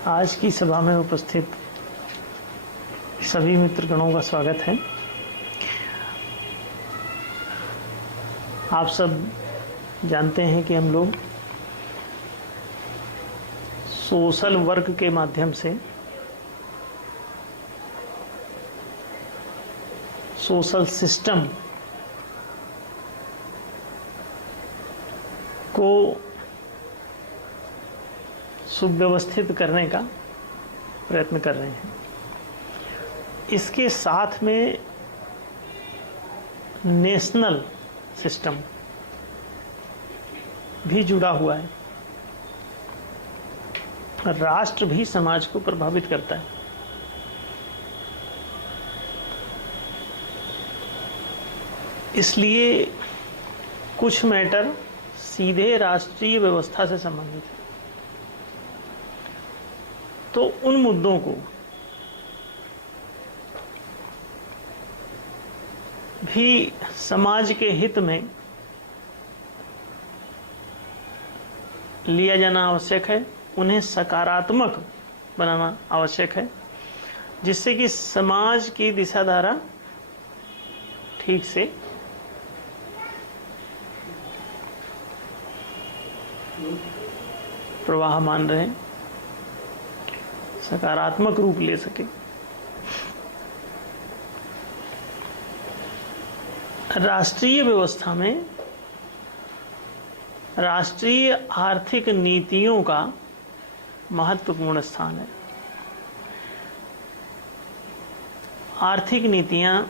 आज की सभा में उपस्थित सभी मित्रगणों का स्वागत है। आप सब जानते हैं कि हम लोग सोशल वर्क के माध्यम से सोशल सिस्टम को सुव्यवस्थित करने का प्रयत्न कर रहे हैं। इसके साथ में नेशनल सिस्टम भी जुड़ा हुआ है। राष्ट्र भी समाज को प्रभावित करता है। इसलिए कुछ मैटर सीधे राष्ट्रीय व्यवस्था से संबंधित है। तो उन मुद्दों को भी समाज के हित में लिया जाना आवश्यक है, उन्हें सकारात्मक बनाना आवश्यक है, जिससे कि समाज की दिशाधारा ठीक से प्रवाहमान रहे, सकारात्मक रूप ले सके। राष्ट्रीय व्यवस्था में राष्ट्रीय आर्थिक नीतियों का महत्वपूर्ण स्थान है। आर्थिक नीतियां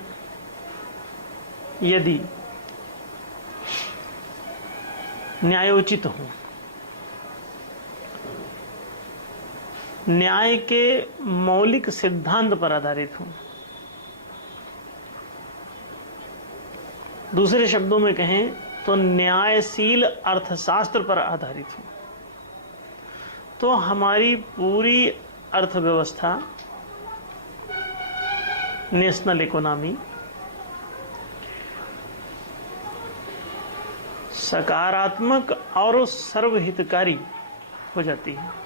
यदि न्यायोचित हों, न्याय के मौलिक सिद्धांत पर आधारित हों, दूसरे शब्दों में कहें तो न्यायशील अर्थशास्त्र पर आधारित हो, तो हमारी पूरी अर्थव्यवस्था, नेशनल इकोनॉमी सकारात्मक और सर्वहितकारी हो जाती है।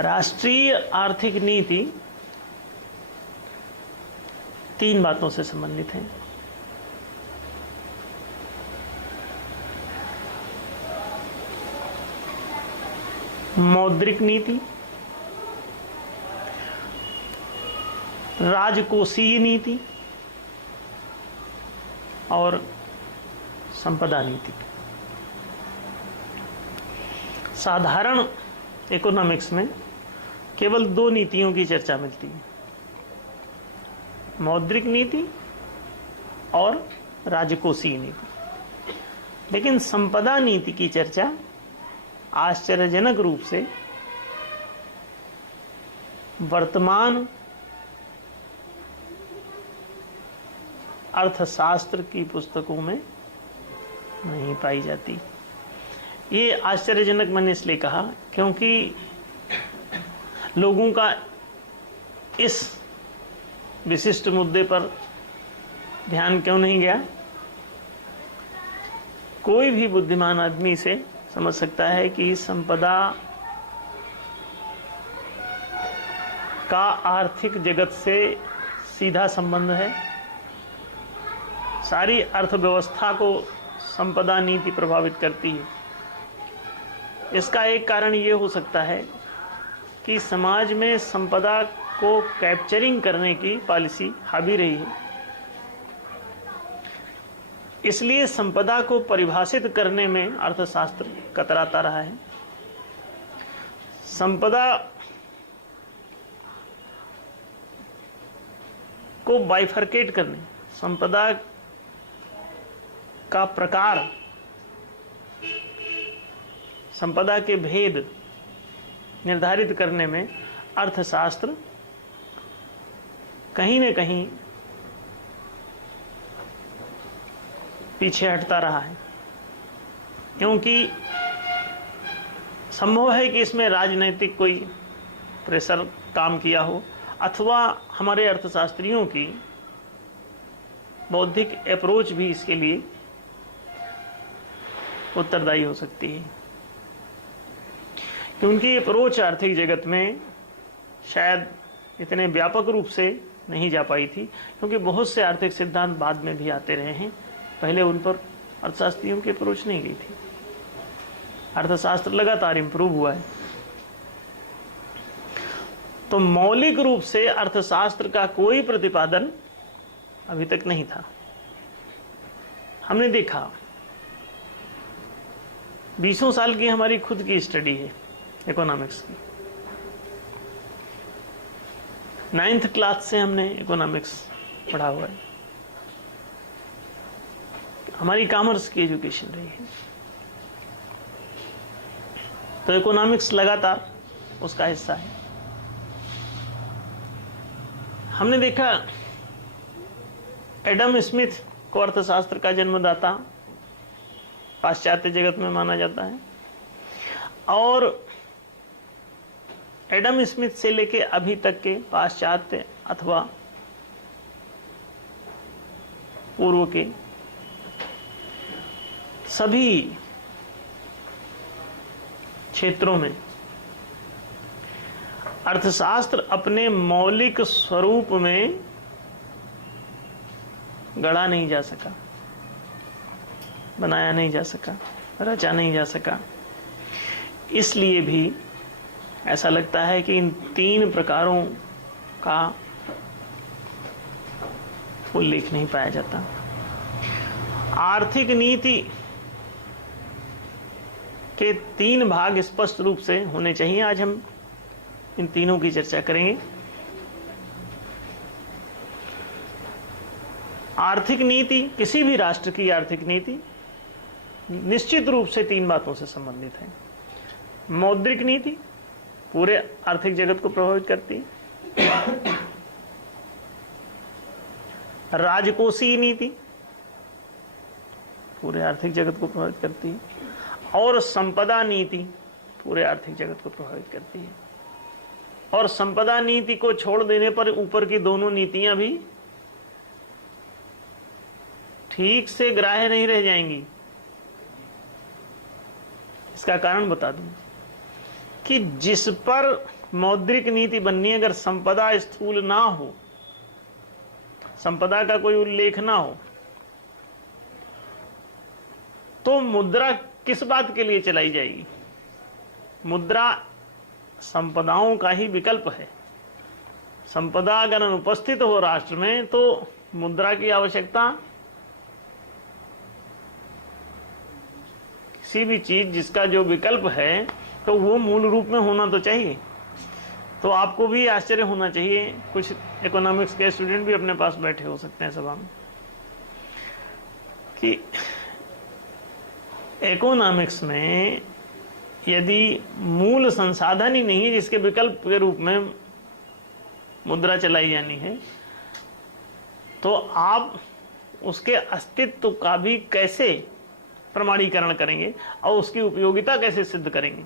राष्ट्रीय आर्थिक नीति तीन बातों से संबंधित है। मौद्रिक नीति, राजकोषीय नीति और संपदा नीति। साधारण इकोनॉमिक्स में केवल दो नीतियों की चर्चा मिलती है, मौद्रिक नीति और राजकोषीय नीति। लेकिन संपदा नीति की चर्चा आश्चर्यजनक रूप से वर्तमान अर्थशास्त्र की पुस्तकों में नहीं पाई जाती। ये आश्चर्यजनक मैंने इसलिए कहा क्योंकि लोगों का इस विशिष्ट मुद्दे पर ध्यान क्यों नहीं गया। कोई भी बुद्धिमान आदमी से समझ सकता है कि संपदा का आर्थिक जगत से सीधा संबंध है। सारी अर्थव्यवस्था को संपदा नीति प्रभावित करती है। इसका एक कारण ये हो सकता है कि समाज में संपदा को कैप्चरिंग करने की पॉलिसी हावी रही है, इसलिए संपदा को परिभाषित करने में अर्थशास्त्र कतराता रहा है। संपदा को बाइफरकेट करने, संपदा का प्रकार, संपदा के भेद निर्धारित करने में अर्थशास्त्र कहीं न कहीं पीछे हटता रहा है, क्योंकि संभव है कि इसमें राजनीतिक कोई प्रेशर काम किया हो, अथवा हमारे अर्थशास्त्रियों की बौद्धिक अप्रोच भी इसके लिए उत्तरदायी हो सकती है, कि उनकी अप्रोच आर्थिक जगत में शायद इतने व्यापक रूप से नहीं जा पाई थी, क्योंकि बहुत से आर्थिक सिद्धांत बाद में भी आते रहे हैं, पहले उन पर अर्थशास्त्रियों की अप्रोच नहीं गई थी। अर्थशास्त्र लगातार इंप्रूव हुआ है। तो मौलिक रूप से अर्थशास्त्र का कोई प्रतिपादन अभी तक नहीं था। हमने देखा 20 साल की हमारी खुद की स्टडी है इकोनॉमिक्स की। 9th क्लास से हमने इकोनॉमिक्स पढ़ा हुआ है, हमारी कॉमर्स की एजुकेशन रही है। तो इकोनॉमिक्स लगातार उसका हिस्सा है। हमने देखा एडम स्मिथ को अर्थशास्त्र का जन्मदाता पाश्चात्य जगत में माना जाता है, और एडम स्मिथ से लेके अभी तक के पाश्चात्य अथवा पूर्व के सभी क्षेत्रों में अर्थशास्त्र अपने मौलिक स्वरूप में गढ़ा नहीं जा सका, बनाया नहीं जा सका, रचा नहीं जा सका। इसलिए भी ऐसा लगता है कि इन 3 प्रकारों का उल्लेख नहीं पाया जाता। आर्थिक नीति के 3 भाग स्पष्ट रूप से होने चाहिए। आज हम इन तीनों की चर्चा करेंगे। आर्थिक नीति, किसी भी राष्ट्र की आर्थिक नीति निश्चित रूप से 3 बातों से संबंधित है। मौद्रिक नीति पूरे आर्थिक जगत को प्रभावित करती है, राजकोषीय नीति पूरे आर्थिक जगत को प्रभावित करती है, और संपदा नीति पूरे आर्थिक जगत को प्रभावित करती है। और संपदा नीति को छोड़ देने पर ऊपर की दोनों नीतियां भी ठीक से ग्राह्य नहीं रह जाएंगी। इसका कारण बता दूं कि जिस पर मौद्रिक नीति बननी, अगर संपदा स्थूल ना हो, संपदा का कोई उल्लेख ना हो, तो मुद्रा किस बात के लिए चलाई जाएगी? मुद्रा संपदाओं का ही विकल्प है। संपदा अगर अनुपस्थित हो राष्ट्र में तो मुद्रा की आवश्यकता, किसी भी चीज जिसका जो विकल्प है तो वो मूल रूप में होना तो चाहिए। तो आपको भी आश्चर्य होना चाहिए, कुछ इकोनॉमिक्स के स्टूडेंट भी अपने पास बैठे हो सकते हैं सभा में, कि इकोनॉमिक्स में यदि मूल संसाधन ही नहीं है जिसके विकल्प के रूप में मुद्रा चलाई जानी है, तो आप उसके अस्तित्व का भी कैसे प्रमाणीकरण करेंगे और उसकी उपयोगिता कैसे सिद्ध करेंगे?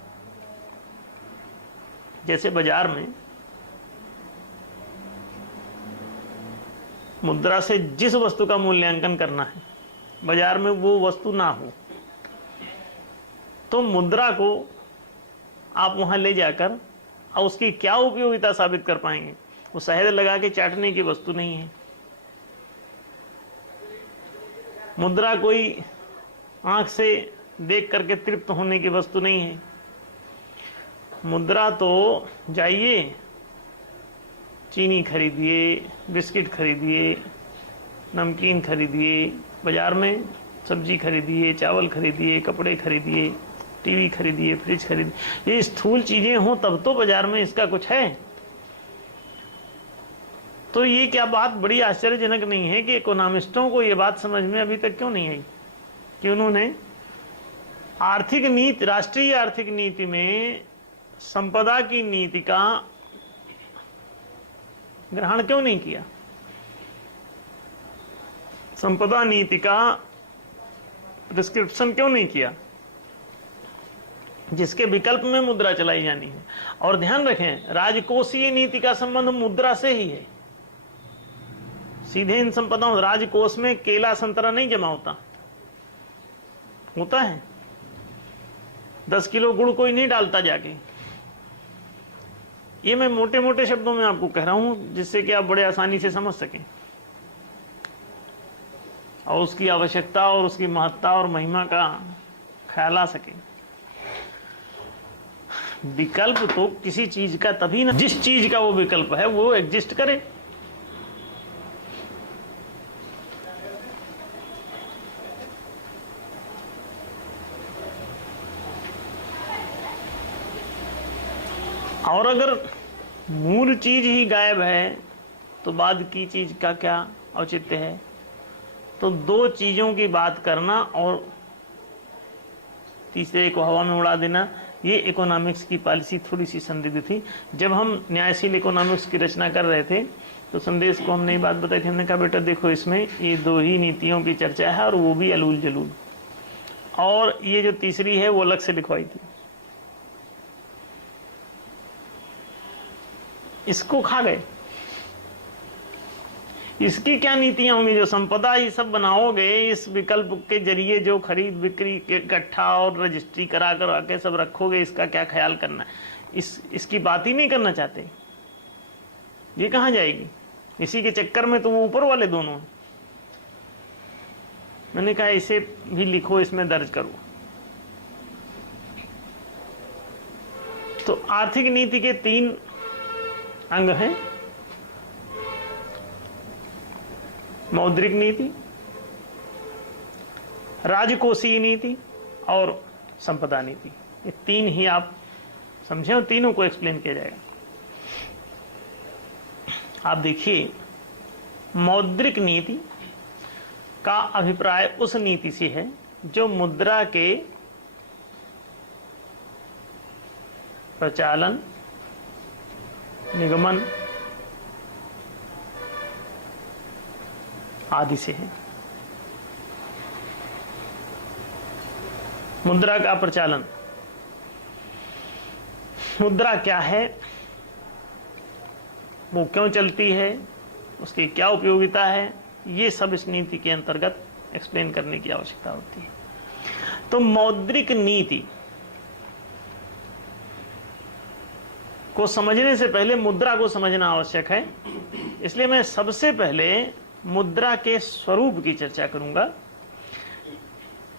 जैसे बाजार में मुद्रा से जिस वस्तु का मूल्यांकन करना है, बाजार में वो वस्तु ना हो, तो मुद्रा को आप वहां ले जाकर और उसकी क्या उपयोगिता साबित कर पाएंगे? वो शहद लगा के चाटने की वस्तु नहीं है। मुद्रा कोई आंख से देख करके तृप्त होने की वस्तु नहीं है। मुद्रा तो जाइए, चीनी खरीदिए, बिस्किट खरीदिए, नमकीन खरीदिए, बाजार में सब्जी खरीदिए, चावल खरीदिए, कपड़े खरीदिए, टीवी खरीदिए, फ्रिज खरीदिए। ये स्थूल चीजें हों तब तो बाजार में इसका कुछ है। तो ये क्या बात बड़ी आश्चर्यजनक नहीं है कि इकोनॉमिस्टों को ये बात समझ में अभी तक क्यों नहीं आई कि उन्होंने आर्थिक नीति, राष्ट्रीय आर्थिक नीति में संपदा की नीति का ग्रहण क्यों नहीं किया? संपदा नीति का प्रिस्क्रिप्शन क्यों नहीं किया जिसके विकल्प में मुद्रा चलाई जानी है? और ध्यान रखें, राजकोषीय नीति का संबंध मुद्रा से ही है, सीधे इन संपदाओं, राजकोष में केला संतरा नहीं जमा होता, होता है 10 किलो गुड़ कोई नहीं डालता जाके। ये मैं मोटे मोटे शब्दों में आपको कह रहा हूं जिससे कि आप बड़े आसानी से समझ सकें और उसकी आवश्यकता और उसकी महत्ता और महिमा का ख्याल आ सके। विकल्प तो किसी चीज का तभी ना, जिस चीज का वो विकल्प है वो एग्जिस्ट करे। और अगर मूल चीज ही गायब है तो बाद की चीज का क्या औचित्य है। तो दो चीजों की बात करना और तीसरे को हवा में उड़ा देना, ये इकोनॉमिक्स की पॉलिसी थोड़ी सी संदिग्ध थी। जब हम न्यायशील इकोनॉमिक्स की रचना कर रहे थे तो संदेश को हमने ये बात बताई थी, हमने कहा बेटा देखो इसमें ये दो ही नीतियों की चर्चा है और वो भी अलूल जलूल, और ये जो तीसरी है वो अलग से लिखवाई थी। इसको खा गए। इसकी क्या नीतियां होंगी? जो संपदा ये सब बनाओगे इस विकल्प के जरिए, जो खरीद बिक्री के इकट्ठा और रजिस्ट्री करा कर आके सब रखोगे, इसका क्या ख्याल करना है? इसकी बात ही नहीं करना चाहते। ये कहां जाएगी? इसी के चक्कर में तो वो ऊपर वाले दोनों। मैंने कहा इसे भी लिखो, इसमें दर्ज करो। तो आर्थिक नीति के 3 अंग हैं, मौद्रिक नीति, राजकोषीय नीति और संपदा नीति। ये 3 ही आप समझे और तीनों को एक्सप्लेन किया जाएगा। आप देखिए, मौद्रिक नीति का अभिप्राय उस नीति से है जो मुद्रा के प्रचालन, निगमन आदि से है। मुद्रा का प्रचालन, मुद्रा क्या है, वो क्यों चलती है, उसकी क्या उपयोगिता है, ये सब इस नीति के अंतर्गत एक्सप्लेन करने की आवश्यकता होती है। तो मौद्रिक नीति को समझने से पहले मुद्रा को समझना आवश्यक है। इसलिए मैं सबसे पहले मुद्रा के स्वरूप की चर्चा करूंगा।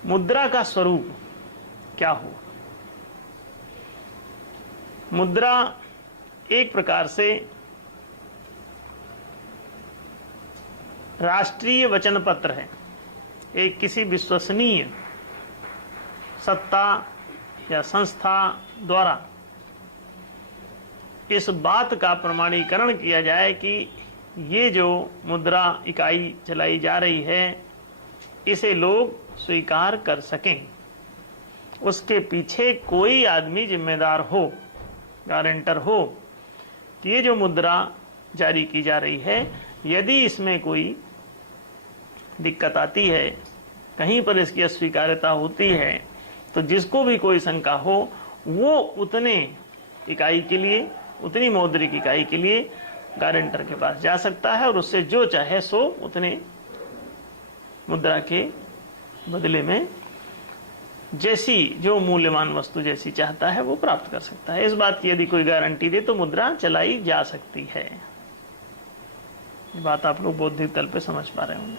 मुद्रा का स्वरूप क्या हो? मुद्रा एक प्रकार से राष्ट्रीय वचन पत्र है। एक किसी विश्वसनीय सत्ता या संस्था द्वारा इस बात का प्रमाणीकरण किया जाए कि ये जो मुद्रा इकाई चलाई जा रही है इसे लोग स्वीकार कर सकें, उसके पीछे कोई आदमी जिम्मेदार हो, गारंटर हो कि ये जो मुद्रा जारी की जा रही है, यदि इसमें कोई दिक्कत आती है, कहीं पर इसकी अस्वीकार्यता होती है, तो जिसको भी कोई शंका हो वो उतने इकाई के लिए, उतनी मौद्रिक इकाई के लिए गारंटर के पास जा सकता है और उससे जो चाहे सो उतने मुद्रा के बदले में जैसी जो मूल्यवान वस्तु जैसी चाहता है वो प्राप्त कर सकता है। इस बात की यदि कोई गारंटी दे तो मुद्रा चलाई जा सकती है। ये बात आप लोग बौद्धिक तल पे समझ पा रहे होंगे।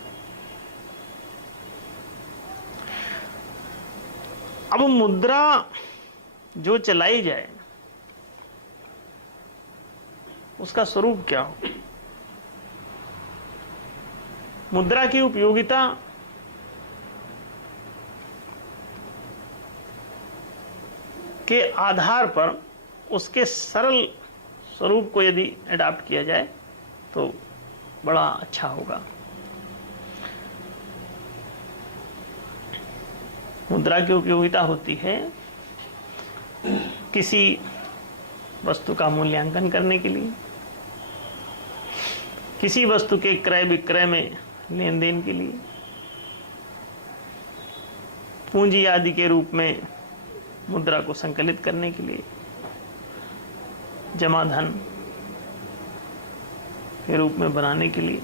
अब मुद्रा जो चलाई जाए उसका स्वरूप क्या हो? मुद्रा की उपयोगिता के आधार पर उसके सरल स्वरूप को यदि अडॉप्ट किया जाए तो बड़ा अच्छा होगा। मुद्रा की उपयोगिता होती है किसी वस्तु का मूल्यांकन करने के लिए, किसी वस्तु के क्रय विक्रय में लेन देन के लिए, पूंजी आदि के रूप में मुद्रा को संकलित करने के लिए, जमा धन के रूप में बनाने के लिए,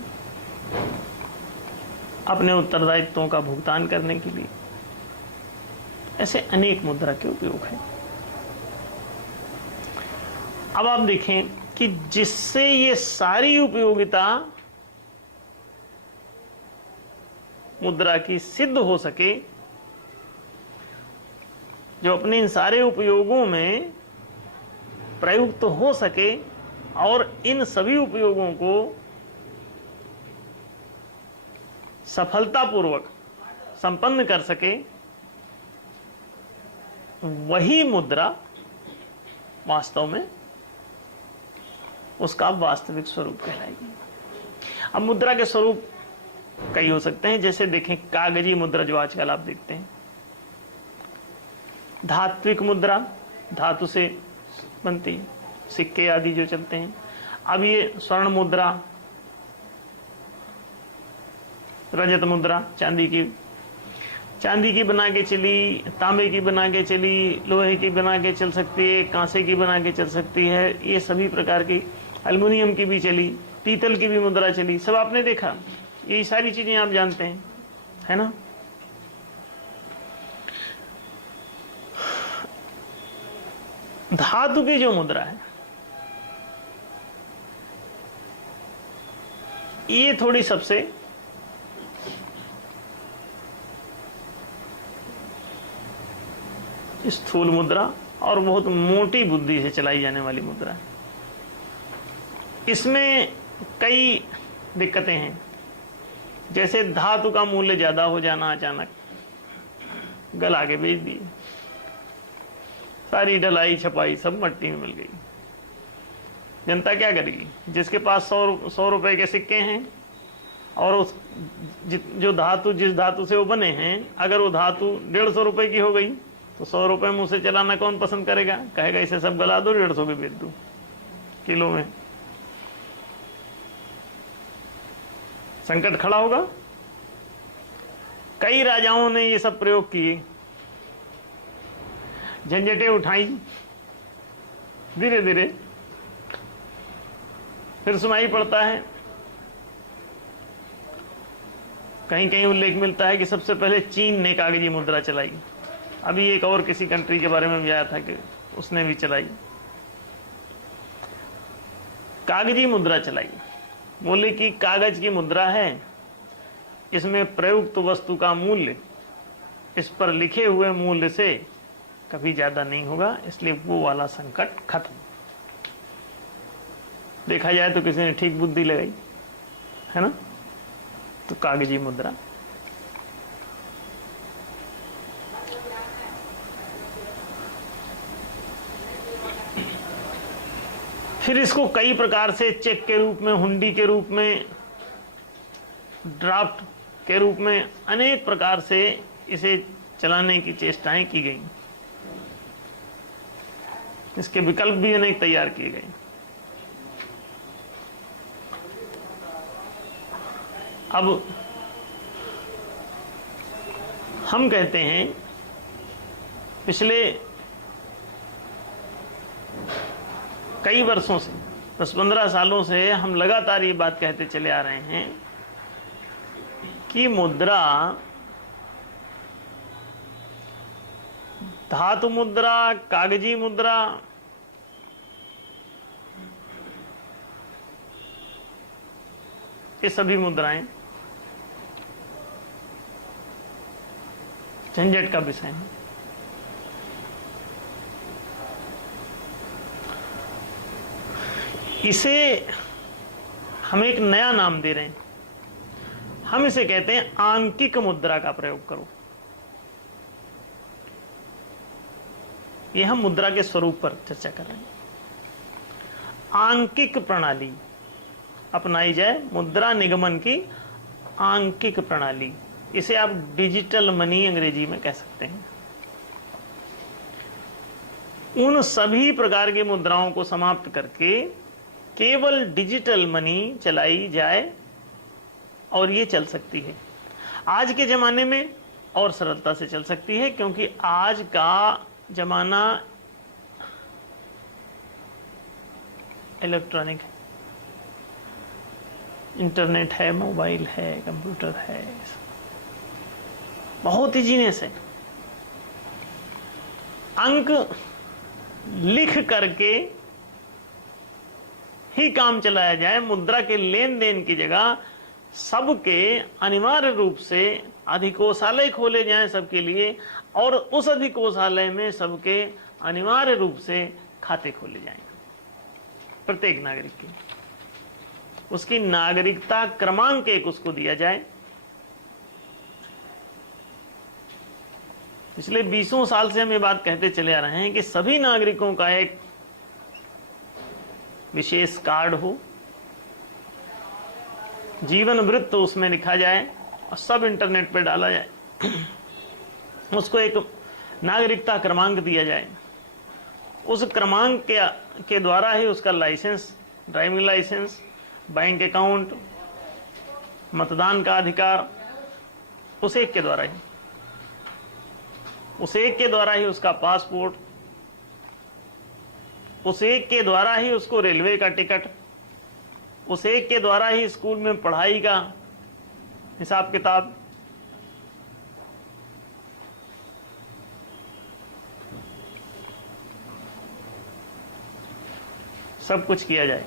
अपने उत्तरदायित्वों का भुगतान करने के लिए। ऐसे अनेक मुद्रा के उपयोग हैं। अब आप देखें कि जिससे ये सारी उपयोगिता मुद्रा की सिद्ध हो सके, जो अपने इन सारे उपयोगों में प्रयुक्त हो सके और इन सभी उपयोगों को सफलतापूर्वक संपन्न कर सके, वही मुद्रा वास्तव में उसका वास्तविक स्वरूप कहलाएगी। अब मुद्रा के स्वरूप कई हो सकते हैं। जैसे देखें कागजी मुद्रा जो आजकल आप देखते हैं, धात्विक मुद्रा धातु से बनती है, सिक्के आदि जो चलते हैं। अब ये स्वर्ण मुद्रा, रजत मुद्रा चांदी की बना के चली, तांबे की बना के चली, लोहे की बना के चल सकती है, कांसे की बना के चल सकती है, ये सभी प्रकार की, एल्युमिनियम की भी चली, पीतल की भी मुद्रा चली, सब आपने देखा। ये सारी चीजें आप जानते हैं, है ना। धातु की जो मुद्रा है, ये थोड़ी सबसे स्थूल मुद्रा और बहुत मोटी बुद्धि से चलाई जाने वाली मुद्रा है। इसमें कई दिक्कतें हैं। जैसे धातु का मूल्य ज्यादा हो जाना, अचानक गला के बेच दिए, सारी ढलाई छपाई सब मट्टी में मिल गई। जनता क्या करेगी? जिसके पास 100 रुपए के सिक्के हैं और उस जो धातु, जिस धातु से वो बने हैं, अगर वो धातु 150 रुपए की हो गई तो 100 रुपए मुंह से चलाना कौन पसंद करेगा? कहेगा इसे सब गला दो, 150 के बेच दो किलो में। संकट खड़ा होगा। कई राजाओं ने ये सब प्रयोग किए, झंझटें उठाई, धीरे धीरे फिर सुनाई पड़ता है। कहीं कहीं उल्लेख मिलता है कि सबसे पहले चीन ने कागजी मुद्रा चलाई। अभी एक और किसी कंट्री के बारे में भी आया था कि उसने भी चलाई, कागजी मुद्रा चलाई। बोले कि कागज की मुद्रा है, इसमें प्रयुक्त वस्तु का मूल्य इस पर लिखे हुए मूल्य से कभी ज्यादा नहीं होगा, इसलिए वो वाला संकट खत्म। देखा जाए तो किसी ने ठीक बुद्धि लगाई, है ना। तो कागजी मुद्रा। फिर इसको कई प्रकार से चेक के रूप में, हुंडी के रूप में, ड्राफ्ट के रूप में, अनेक प्रकार से इसे चलाने की चेष्टाएं की गई। इसके विकल्प भी अनेक तैयार किए गए। अब हम कहते हैं पिछले कई वर्षों से, 10-15 सालों से हम लगातार ये बात कहते चले आ रहे हैं कि मुद्रा, धातु मुद्रा, कागजी मुद्रा, ये सभी मुद्राएं झंझट का विषय है। इसे हम एक नया नाम दे रहे हैं। हम इसे कहते हैं आंकिक मुद्रा का प्रयोग करो। यह हम मुद्रा के स्वरूप पर चर्चा कर रहे हैं। आंकिक प्रणाली अपनाई जाए, मुद्रा निगमन की आंकिक प्रणाली। इसे आप डिजिटल मनी अंग्रेजी में कह सकते हैं। उन सभी प्रकार की मुद्राओं को समाप्त करके केवल डिजिटल मनी चलाई जाए और ये चल सकती है। आज के जमाने में और सरलता से चल सकती है, क्योंकि आज का जमाना इलेक्ट्रॉनिक है। इंटरनेट है, मोबाइल है, कंप्यूटर है, बहुत इजीनेस है। अंक लिख करके ही काम चलाया जाए। मुद्रा के लेन देन की जगह सबके अनिवार्य रूप से अधिकोषालय खोले जाएं सबके लिए, और उस अधिकोषालय में सबके अनिवार्य रूप से खाते खोले जाएं प्रत्येक नागरिक के। उसकी नागरिकता क्रमांक एक उसको दिया जाए। पिछले 20 साल से हम ये बात कहते चले आ रहे हैं कि सभी नागरिकों का एक विशेष कार्ड हो, जीवन वृत्त उसमें लिखा जाए और सब इंटरनेट पे डाला जाए। उसको एक नागरिकता क्रमांक दिया जाए। उस क्रमांक के द्वारा ही उसका licence, driving licence, bank account, मतदान का अधिकार उस एक के द्वारा ही, उस एक के द्वारा ही उसका पासपोर्ट, उस एक के द्वारा ही उसको रेलवे का टिकट, उस एक के द्वारा ही स्कूल में पढ़ाई का हिसाब किताब। सब कुछ किया जाए।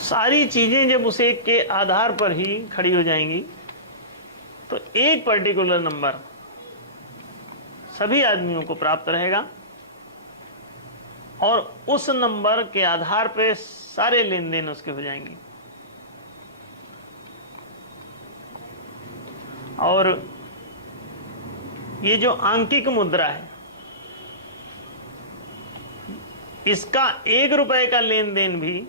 सारी चीजें जब उस एक के आधार पर ही खड़ी हो जाएंगी तो एक पर्टिकुलर नंबर सभी आदमियों को प्राप्त रहेगा और उस नंबर के आधार पर सारे लेन देन उसके हो जाएंगे। और ये जो आंकिक मुद्रा है, इसका 1 रुपए का लेन देन भी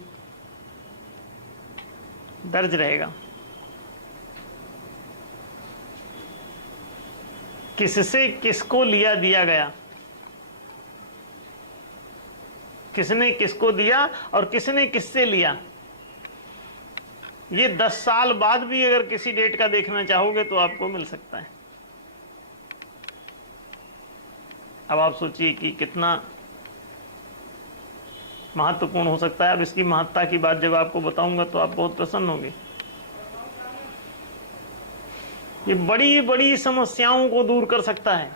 दर्ज रहेगा। किससे किसको लिया दिया गया, किसने किसको दिया और किसने किससे लिया, ये 10 साल बाद भी अगर किसी डेट का देखना चाहोगे तो आपको मिल सकता है। अब आप सोचिए कि कितना महत्वपूर्ण हो सकता है। अब इसकी महत्ता की बात जब आपको बताऊंगा तो आप बहुत प्रसन्न होंगे। ये बड़ी बड़ी समस्याओं को दूर कर सकता है।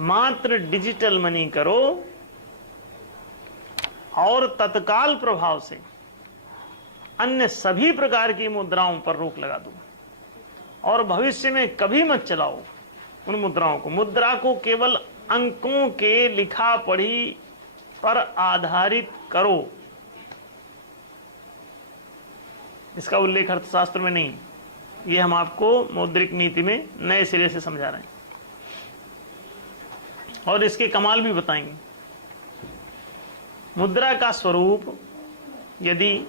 मात्र डिजिटल मनी करो और तत्काल प्रभाव से अन्य सभी प्रकार की मुद्राओं पर रोक लगा दो और भविष्य में कभी मत चलाओ उन मुद्राओं को। मुद्रा को केवल अंकों के लिखा पढ़ी पर आधारित करो। इसका उल्लेख अर्थशास्त्र में नहीं, ये हम आपको मौद्रिक नीति में नए सिरे से समझा रहे हैं और इसके कमाल भी बताएंगे। मुद्रा का स्वरूप यदि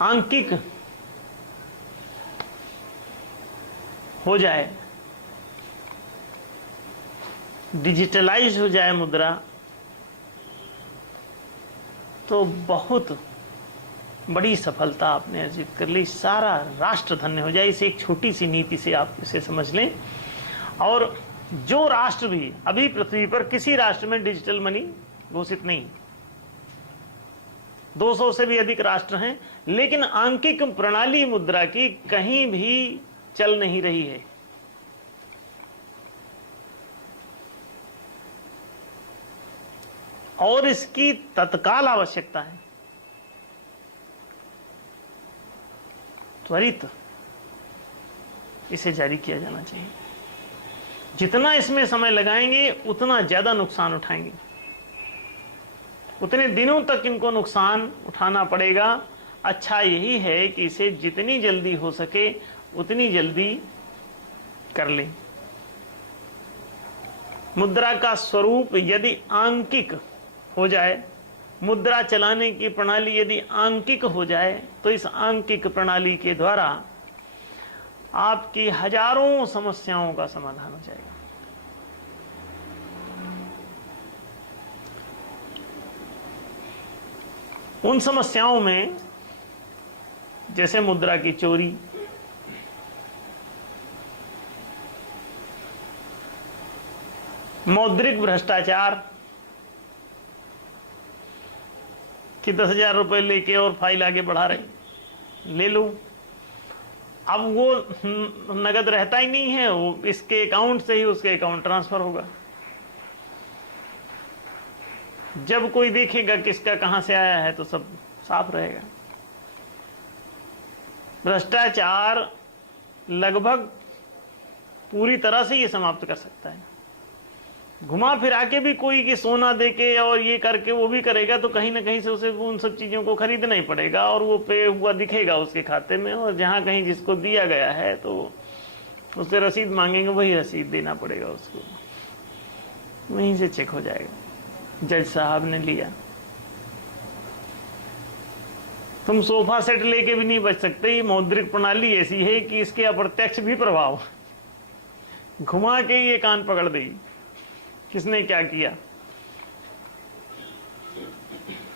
आंकिक हो जाए, डिजिटलाइज हो जाए मुद्रा, तो बहुत बड़ी सफलता आपने अर्जित कर ली। सारा राष्ट्र धन्य हो जाए। इस एक छोटी सी नीति से आप इसे समझ लें। और जो राष्ट्र भी अभी पृथ्वी पर किसी राष्ट्र में डिजिटल मनी घोषित नहीं, 200 से भी अधिक राष्ट्र हैं, लेकिन आंकिक प्रणाली मुद्रा की कहीं भी चल नहीं रही है। और इसकी तत्काल आवश्यकता है। त्वरित इसे जारी किया जाना चाहिए। जितना इसमें समय लगाएंगे उतना ज्यादा नुकसान उठाएंगे, उतने दिनों तक इनको नुकसान उठाना पड़ेगा। अच्छा यही है कि इसे जितनी जल्दी हो सके उतनी जल्दी कर लें। मुद्रा का स्वरूप यदि आंकिक हो जाए, मुद्रा चलाने की प्रणाली यदि आंकिक हो जाए, तो इस आंकिक प्रणाली के द्वारा आपकी हजारों समस्याओं का समाधान हो जाएगा। उन समस्याओं में जैसे मुद्रा की चोरी, मौद्रिक भ्रष्टाचार कि 10,000 रुपए लेके और फाइल आगे बढ़ा रहे, ले लो। अब वो नगद रहता ही नहीं है, वो इसके अकाउंट से ही उसके अकाउंट ट्रांसफर होगा। जब कोई देखेगा किसका कहां से आया है तो सब साफ रहेगा। भ्रष्टाचार लगभग पूरी तरह से ये समाप्त कर सकता है। घुमा फिरा के भी कोई कि सोना देके और ये करके वो भी करेगा तो कहीं ना कहीं से उसे उन सब चीजों को खरीदना ही पड़ेगा और वो पे हुआ दिखेगा उसके खाते में, और जहां कहीं जिसको दिया गया है तो उससे रसीद मांगेंगे, वही रसीद देना पड़ेगा उसको, वहीं से चेक हो जाएगा जज साहब ने लिया। तुम सोफा सेट लेके भी नहीं बच सकते। ये मौद्रिक प्रणाली ऐसी है कि इसके अप्रत्यक्ष भी प्रभाव, घुमा के ये कान पकड़ देगी किसने क्या किया।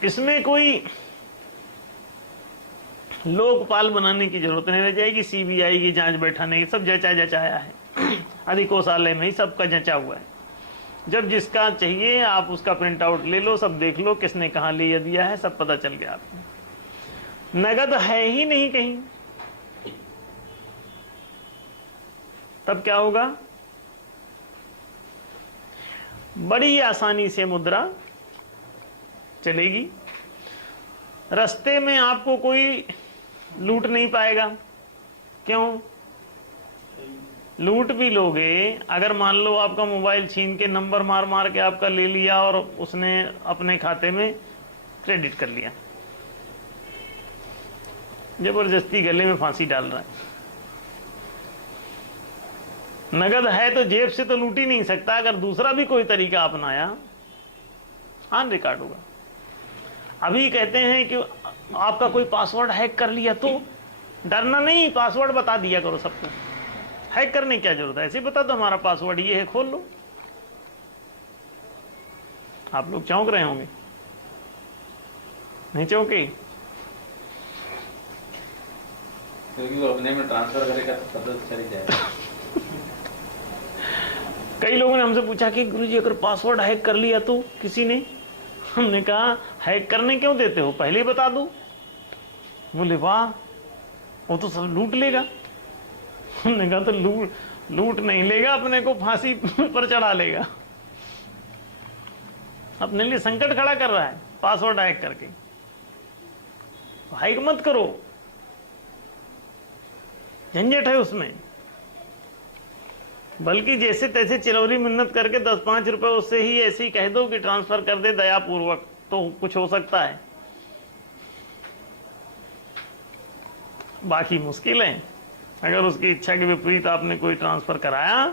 इसमें कोई लोकपाल बनाने की जरूरत नहीं रह जाएगी, सीबीआई की जांच बैठाने की, सब जचाया है अधिकोषालय में ही सबका जचा हुआ है। जब जिसका चाहिए आप उसका प्रिंट आउट ले लो, सब देख लो किसने कहां लिया दिया है, सब पता चल गया आपको। नगद है ही नहीं कहीं, तब क्या होगा? बड़ी आसानी से मुद्रा चलेगी, रास्ते में आपको कोई लूट नहीं पाएगा। क्यों? लूट भी लोगे अगर मान लो आपका मोबाइल छीन के नंबर मार मार के आपका ले लिया और उसने अपने खाते में क्रेडिट कर लिया, जबरदस्ती गले में फांसी डाल रहा है। नगद है तो जेब से तो लूट ही नहीं सकता, अगर दूसरा भी कोई तरीका अपनाया ऑन रिकॉर्ड होगा। अभी कहते हैं कि आपका कोई पासवर्ड हैक कर लिया तो डरना नहीं, पासवर्ड बता दिया करो सबको। हैक करने की क्या जरूरत है, ऐसे बता दो हमारा पासवर्ड ये है, खोल लो। आप लोग चौंक रहे होंगे, नहीं चौंके? क्योंकि वो अपने में ट्रांसफर करेगा तो पता चल जाएगा। कई लोगों ने हमसे पूछा कि गुरुजी अगर पासवर्ड हैक कर लिया तो किसी ने, हमने कहा हैक करने क्यों देते हो, पहले ही बता दो। बोले वाह वो तो सब लूट लेगा। हमने कहा तो लूट नहीं लेगा, अपने को फांसी पर चढ़ा लेगा, अपने लिए संकट खड़ा कर रहा है पासवर्ड हैक करके। हैक मत करो, झंझट है उसमें। बल्कि जैसे तैसे चिलौरी मिन्नत करके 10-5 रुपए उससे ही ऐसे ही कह दो कि ट्रांसफर कर दे दयापूर्वक, तो कुछ हो सकता है। बाकी मुश्किल है। अगर उसकी इच्छा के विपरीत आपने कोई ट्रांसफर कराया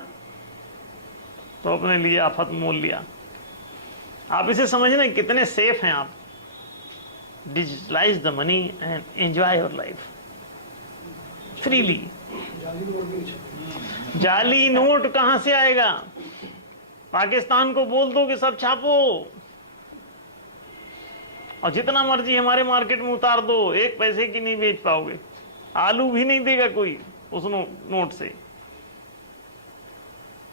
तो अपने लिए आफत मोल लिया। आप इसे समझना कितने सेफ हैं आप। Digitalise the money and enjoy your life freely. जाली नोट कहां से आएगा? पाकिस्तान को बोल दो कि सब छापो और जितना मर्जी हमारे मार्केट में उतार दो, 1 पैसे की नहीं बेच पाओगे। आलू भी नहीं देगा कोई उस नोट से।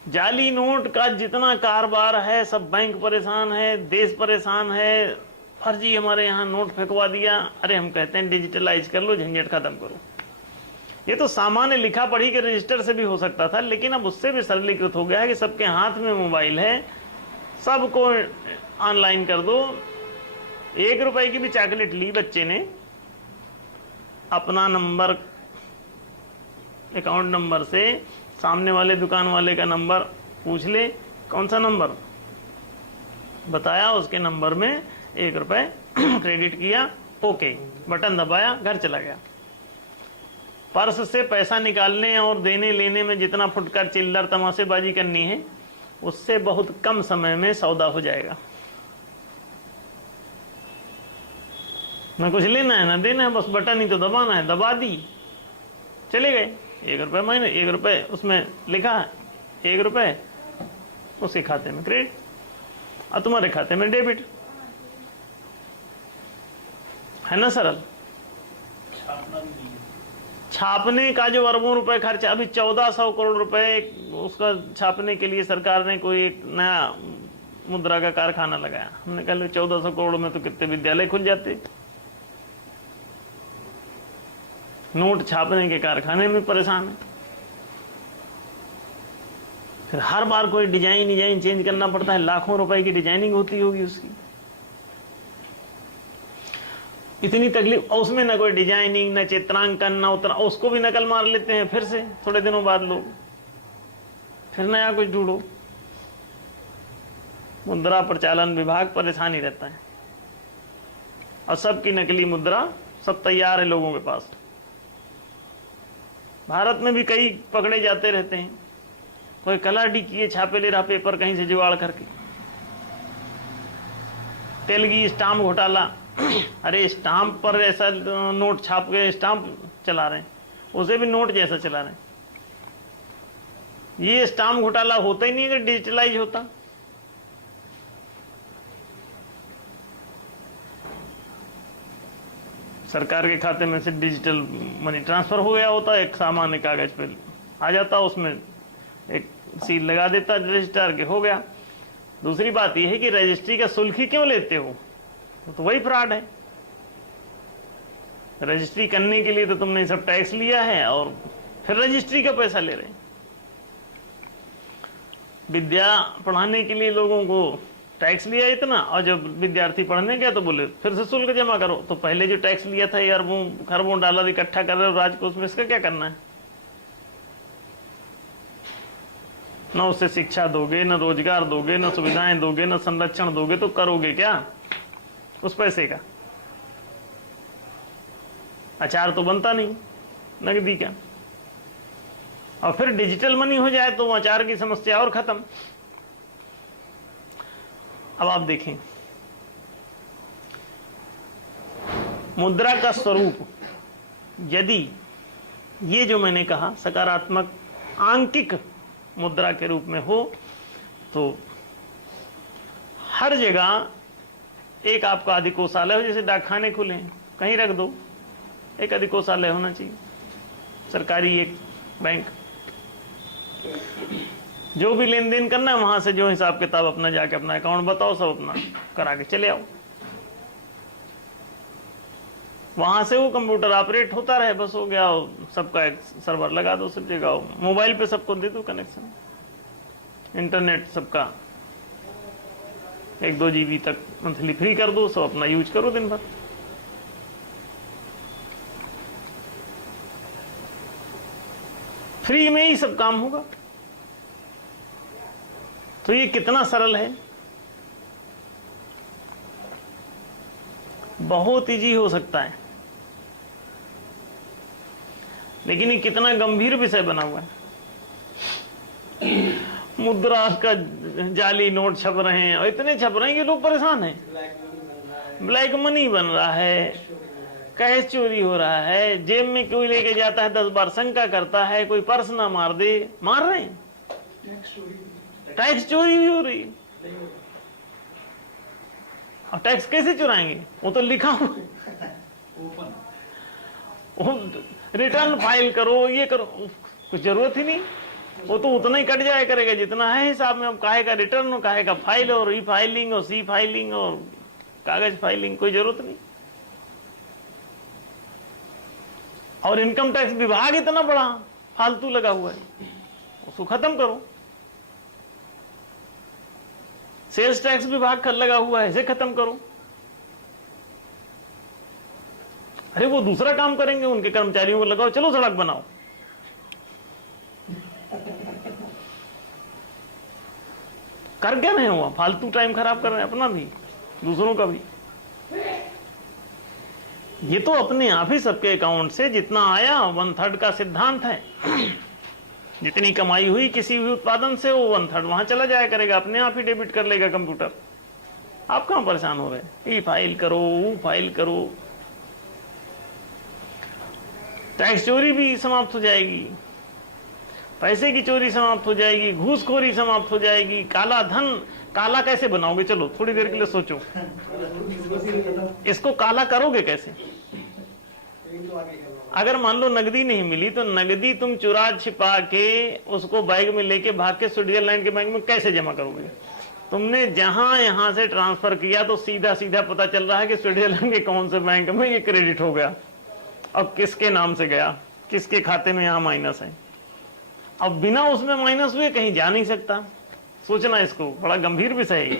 जाली नोट का जितना कारोबार है, सब बैंक परेशान है, देश परेशान है। फर्जी हमारे यहाँ नोट फेंकवा दिया, अरे हम कहते हैं डिजिटलाइज कर लो, झंझट खत्म करो। ये तो सामान्य लिखा पढ़ी के रजिस्टर से भी हो सकता था, लेकिन अब उससे भी सरलीकृत हो गया है कि सबके हाथ में मोबाइल है, सबको ऑनलाइन कर दो। 1 रुपए की भी चॉकलेट ली बच्चे ने, अपना नंबर अकाउंट नंबर से सामने वाले दुकान वाले का नंबर पूछ ले, कौन सा नंबर बताया, उसके नंबर में 1 रुपए क्रेडिट किया, ओके बटन दबाया, घर चला गया। पर्स से पैसा निकालने और देने लेने में जितना फुटकर चिल्लर तमाशेबाजी करनी है, उससे बहुत कम समय में सौदा हो जाएगा। ना कुछ लेना है ना देना है, बस बटन ही तो दबाना है, दबा दी चले गए। 1 रुपए महीने, 1 रुपए उसमें लिखा है, 1 रुपए उसके खाते में क्रेडिट और तुम्हारे खाते में डेबिट। है ना सरल? छापने का जो अरबों रुपए खर्चा, अभी 1400 करोड़ रुपए उसका छापने के लिए सरकार ने कोई एक नया मुद्रा का कारखाना लगाया। हमने कहा 1400 करोड़ में तो कितने विद्यालय खुल जाते। नोट छापने के कारखाने में परेशान है, फिर हर बार कोई डिजाइन चेंज करना पड़ता है, लाखों रुपए की डिजाइनिंग होती होगी उसकी, इतनी तकलीफ। और उसमें ना कोई डिजाइनिंग, ना चित्रांकन, ना उतना, उसको भी नकल मार लेते हैं फिर से थोड़े दिनों बाद लोग, फिर नया कुछ ढूंढो। मुद्रा प्रचालन विभाग परेशान ही रहता है, और सबकी नकली मुद्रा सब तैयार है लोगों के पास। भारत में भी कई पकड़े जाते रहते हैं, कोई कलाडी किए छापे ले रहा पेपर कहीं से जुगाड़ करके। तेलगी स्टाम्प घोटाला, अरे स्टाम्प पर ऐसा नोट छाप के स्टाम्प चला रहे हैं, उसे भी नोट जैसा चला रहे हैं। ये स्टाम्प घोटाला होता ही नहीं अगर डिजिटलाइज होता। सरकार के खाते में से डिजिटल मनी ट्रांसफर हो गया होता, एक सामान्य कागज पे आ जाता, उसमें एक सील लगा देता रजिस्ट्रार के, हो गया। दूसरी बात यह है कि रजिस्ट्री का शुल्क ही क्यों लेते हो, तो वही फ्रॉड है। रजिस्ट्री करने के लिए तो तुमने सब टैक्स लिया है और फिर रजिस्ट्री का पैसा ले रहे हैं। विद्या पढ़ाने के लिए लोगों को टैक्स लिया इतना, और जब विद्यार्थी पढ़ने गया तो बोले फिर से शुल्क जमा करो। तो पहले जो टैक्स लिया था, ये अरबों खरबों डॉलर इकट्ठा कर रहे हो राजकोष में, इसका क्या करना है? न उससे शिक्षा दोगे, न रोजगार दोगे, न सुविधाएं दोगे, न संरक्षण दोगे, तो करोगे क्या उस पैसे का? अचार तो बनता नहीं नकदी का। और फिर डिजिटल मनी हो जाए तो अचार की समस्या और खत्म। अब आप देखें, मुद्रा का स्वरूप यदि ये जो मैंने कहा सकारात्मक आंकिक मुद्रा के रूप में हो, तो हर जगह एक आपका अधिकोषालय हो, जैसे डाकखाने खुले हैं कहीं रख दो, एक अधिकोषालय होना चाहिए, सरकारी एक बैंक। जो भी लेन देन करना है वहां से जो हिसाब किताब अपना जाके अपना अकाउंट बताओ, सब अपना करा के चले आओ। वहां से वो कंप्यूटर ऑपरेट होता रहे, बस हो गया। सबका एक सर्वर लगा दो, सब जगह मोबाइल पे सबको दे दो कनेक्शन, इंटरनेट सबका 1-2 GB तक मंथली फ्री कर दो, सब अपना यूज करो दिन भर। फ्री में ही सब काम होगा। तो ये कितना सरल है, बहुत इजी हो सकता है, लेकिन ये कितना गंभीर विषय बना हुआ है। मुद्रा का जाली नोट छप रहे हैं, और इतने छप रहे हैं कि लोग परेशान हैं। ब्लैक मनी बन रहा है, कैश चोरी हो रहा है, जेब में कोई लेके जाता है 10 बार शंका करता है, कोई पर्स ना मार दे, मार रहे हैं। टैक्स चोरी भी हो रही है। और टैक्स कैसे चुराएंगे? वो तो लिखा हो, रिटर्न फाइल करो, ये करो, कुछ जरूरत ही नहीं। वो तो उतना ही कट जाया करेगा जितना है हिसाब में। अब काहे का रिटर्न हो, काहे का फाइल और ई फाइलिंग और सी फाइलिंग और कागज फाइलिंग, कोई जरूरत नहीं। और इनकम टैक्स विभाग इतना बड़ा फालतू लगा हुआ है, उसको खत्म करो। सेल्स टैक्स विभाग लगा हुआ है, इसे खत्म करो। अरे वो दूसरा काम करेंगे, उनके कर्मचारियों को लगाओ, चलो सड़क बनाओ। कर क्या नहीं हुआ, फालतू टाइम खराब कर रहे हैं अपना भी, दूसरों का भी। ये तो अपने आप ही सबके अकाउंट से जितना आया 1/3 का सिद्धांत है। जितनी कमाई हुई किसी भी उत्पादन से, वो 1/3 वहां चला जाया करेगा, अपने आप ही डेबिट कर लेगा कंप्यूटर। आप कहां परेशान हो रहे हैं? ये फाइल करो, वो फाइल करो। टैक्स चोरी भी समाप्त हो जाएगी, पैसे की चोरी समाप्त हो जाएगी, घूसखोरी समाप्त हो जाएगी, काला धन। काला कैसे बनाओगे? चलो थोड़ी देर के लिए सोचो, इसको काला करोगे कैसे? अगर मान लो नगदी नहीं मिली तो नगदी तुम चुरा छिपा के उसको बैग में लेके भाग के स्विट्जरलैंड के बैंक में कैसे जमा करोगे? तुमने जहां यहां से ट्रांसफर किया तो सीधा सीधा पता चल रहा है कि स्विट्जरलैंड के कौन से बैंक में ये क्रेडिट हो गया, अब किसके नाम से गया, किसके खाते में यहां माइनस है। अब बिना उसमें माइनस हुए कहीं जा नहीं सकता। सोचना इसको, बड़ा गंभीर विषय है।